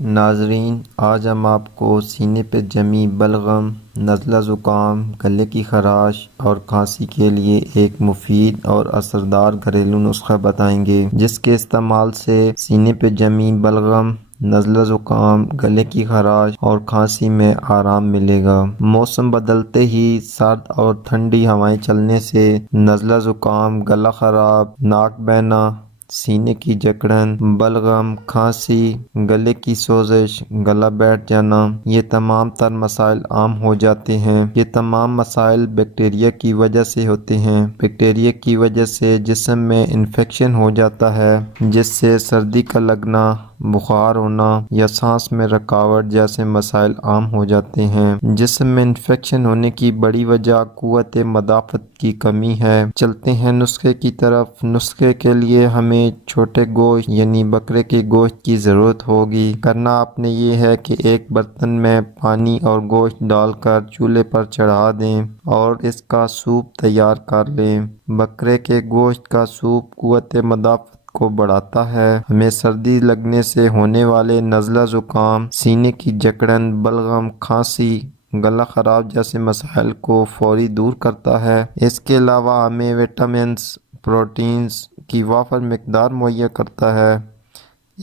ناظرین، آج ہم آپ کو سینے پہ جمی بلغم، نزلہ زکام، گلے کی خراش اور کھانسی کے لیے ایک مفید اور اثردار گھریلو نسخہ بتائیں گے جس کے استعمال سے سینے پہ جمی بلغم، نزلہ زکام، گلے کی خراش اور کھانسی میں آرام ملے گا۔ موسم بدلتے ہی سرد اور ٹھنڈی ہوائیں چلنے سے نزلہ زکام، گلا خراب، ناک بہنا، سینے کی جکڑن، بلغم، کھانسی، گلے کی سوزش، گلا بیٹھ جانا، یہ تمام تر مسائل عام ہو جاتے ہیں۔ یہ تمام مسائل بیکٹیریا کی وجہ سے ہوتے ہیں۔ بیکٹیریا کی وجہ سے جسم میں انفیکشن ہو جاتا ہے جس سے سردی کا لگنا، بخار ہونا یا سانس میں رکاوٹ جیسے مسائل عام ہو جاتے ہیں۔ جسم میں انفیکشن ہونے کی بڑی وجہ قوت مدافعت کی کمی ہے۔ چلتے ہیں نسخے کی طرف۔ نسخے کے لیے ہمیں چھوٹے گوشت یعنی بکرے کے گوشت کی ضرورت ہوگی۔ کرنا آپ نے یہ ہے کہ ایک برتن میں پانی اور گوشت ڈال کر چولہے پر چڑھا دیں اور اس کا سوپ تیار کر لیں۔ بکرے کے گوشت کا سوپ قوت مدافعت کو بڑھاتا ہے، ہمیں سردی لگنے سے ہونے والے نزلہ زکام، سینے کی جکڑن، بلغم، کھانسی، گلا خراب جیسے مسائل کو فوری دور کرتا ہے۔ اس کے علاوہ ہمیں وٹامنز، پروٹینز کی وافر مقدار مہیا کرتا ہے۔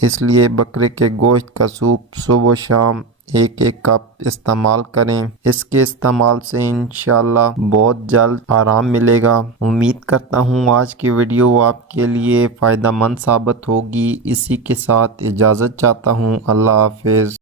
اس لیے بکرے کے گوشت کا سوپ صبح و شام ایک ایک کپ استعمال کریں۔ اس کے استعمال سے انشاءاللہ بہت جلد آرام ملے گا۔ امید کرتا ہوں آج کی ویڈیو آپ کے لیے فائدہ مند ثابت ہوگی۔ اسی کے ساتھ اجازت چاہتا ہوں۔ اللہ حافظ۔